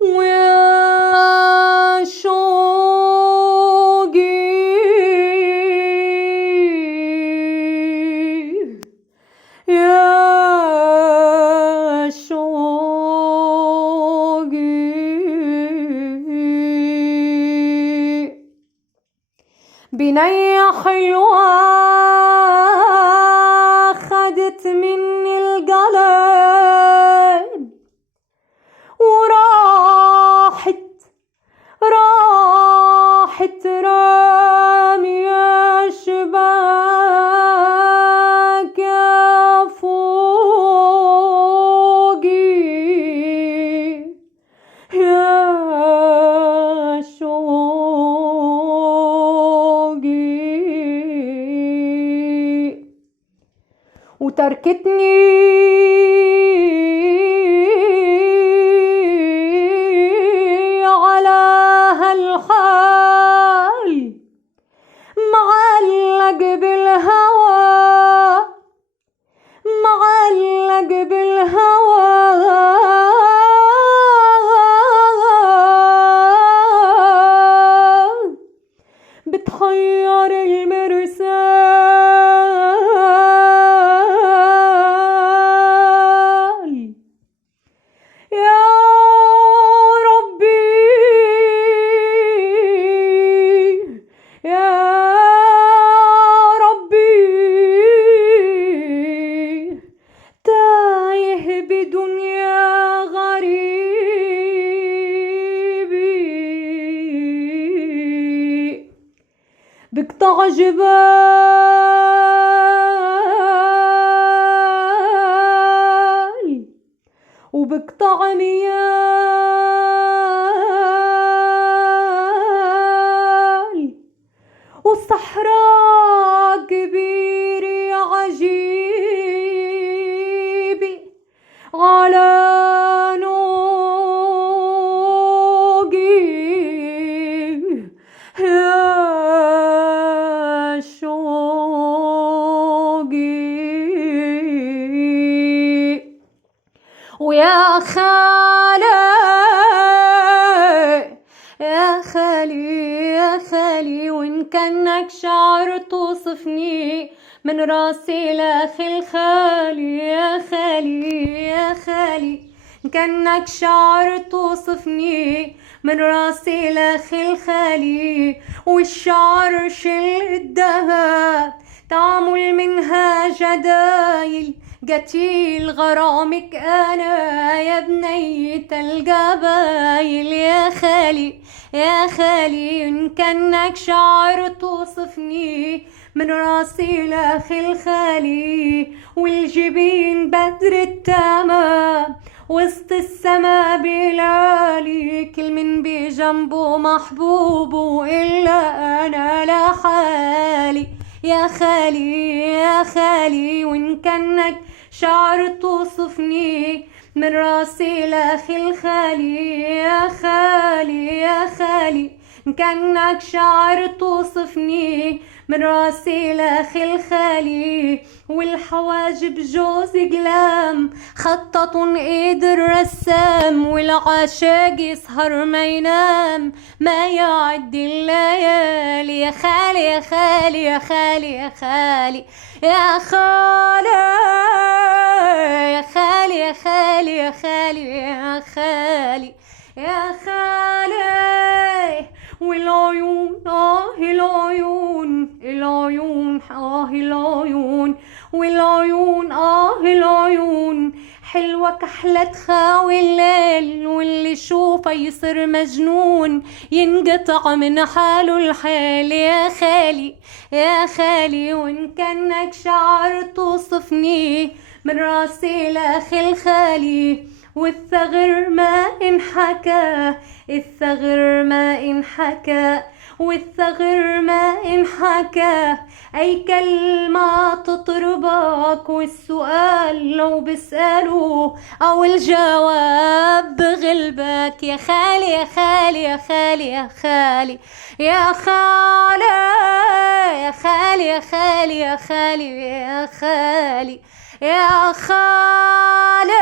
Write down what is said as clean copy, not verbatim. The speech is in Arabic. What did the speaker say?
ويا شوقي يا شوقي بنية حلوة خدت مني القلب وراحت رامية شباك فوقي يا شوقي وتركتني على هالحال معلق بالهوى بتحير المرسال يا ربي يا ربي تايه بدنيا غريبي بقطع جبال وبقطع ميال وصحراء كبيرة عجيبة على نوقي يا شوقي ويا خالي وإن كانك شعر توصفني من راسي لاخي الخالي يا خالي إن كانك شعر توصفني من راسي لاخي الخالي والشعر شل الدهب تعمل منها جدايل قتيل غرامك أنا يا بنية القبايل يا خالي إن كانك شعر توصفني من راسي لاخي الخالي والجبين بدر التمام وسط السما بلالي كل من بجنبه محبوبه إلا أنا لحالي يا خالي وإن كانك شعر توصفني من راسي لاخي الخالي يا خالي إن كانك شعر توصفني من راسي لاخي الخالي والحواجب جوز قلام خطة ايد الرسام والعشاق يسهر ما ينام ما يعد الليالي يا خالي يا خالي يا خالي يا خالي يا خالي يا خالي يا خالي يا خالي يا خالي يا خالي والعيون العيون والعيون العيون حلوة كحلة تخاوي الليل واللي يشوفه يصير مجنون ينقطع من حاله الحال يا خالي وإن كانك شعر توصفني من راسي لاخي الخالي والثغر ما انحكى والثغر ما انحكى أي كلمة تطربك والسؤال لو بسأله أو الجواب بغلبك يا خالي يا خالي يا خالي يا خالي يا خالي يا خالي يا خالي يا خالي يا خالي يا خالي